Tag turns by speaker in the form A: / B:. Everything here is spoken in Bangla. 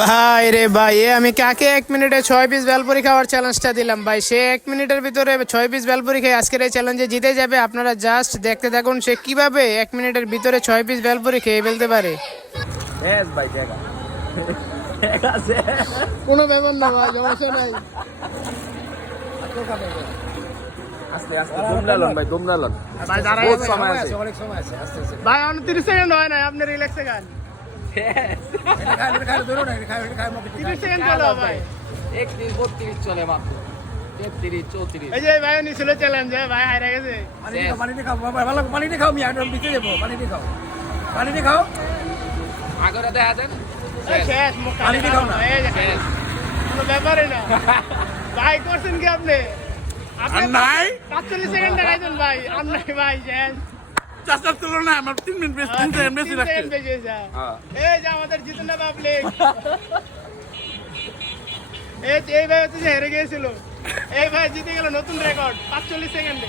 A: ভাই রে ভাই এ আমি কাকে এক মিনিটে ছয় পিস বেলপুরি খাওয়ার চ্যালেঞ্জটা দিলাম? ভাই সে এক মিনিটের ভিতরে ছয় পিস বেলপুরি খেয়ে আজকের এই চ্যালেঞ্জে জিতে যাবে। আপনারা জাস্ট দেখতে থাকুন সে কীভাবে এক মিনিটের ভিতরে ছয় পিস বেলপুরি খেয়ে ফেলতে পারে। কোনো ব্যাপার না ভাই সমস্যা নাই।
B: ভাই
C: অনেক সময় আছে আস্তে আস্তে।
A: ভাই সেকেন্ড হয় না আপনি রিল্যাক্সে খান তিরিশ সেকেন্ড চলো ভাই
B: একত্রিশ বত্রিশ চলে মাত্র তেত্রিশ চৌত্রিশ
A: এই যে ভাই নিছিল চ্যালেঞ্জ ভাই হারা গেছে
C: পানি খাও, পানি দিয়ে খাও বাবা, ভালো পানি খাও মিয়া একদম যাব পানি খাও পানি খাও
B: আগরে দেখা দেন
A: শেষ মুখ
C: পানি দিয়ে খাও না।
A: কোনো ব্যাপারই না ভাই করছেন কি আপনি আপনি
C: নাই
A: পাঁচচল্লিশ সেকেন্ড দেখাইছেন ভাই আর নাই ভাই শেষ
C: চাষার তুলনা আমার তিন মিনিট বেশি তিন
A: সেকেন্ড বেশি হয়েছে।
B: হ্যাঁ
A: এই যে আমাদের জিতেন না পাবলিক। এই এই ভাই হচ্ছে যে হেরে গিয়েছিল। এই ভাই জিতে গেল নতুন রেকর্ড পাঁচচল্লিশ সেকেন্ডে।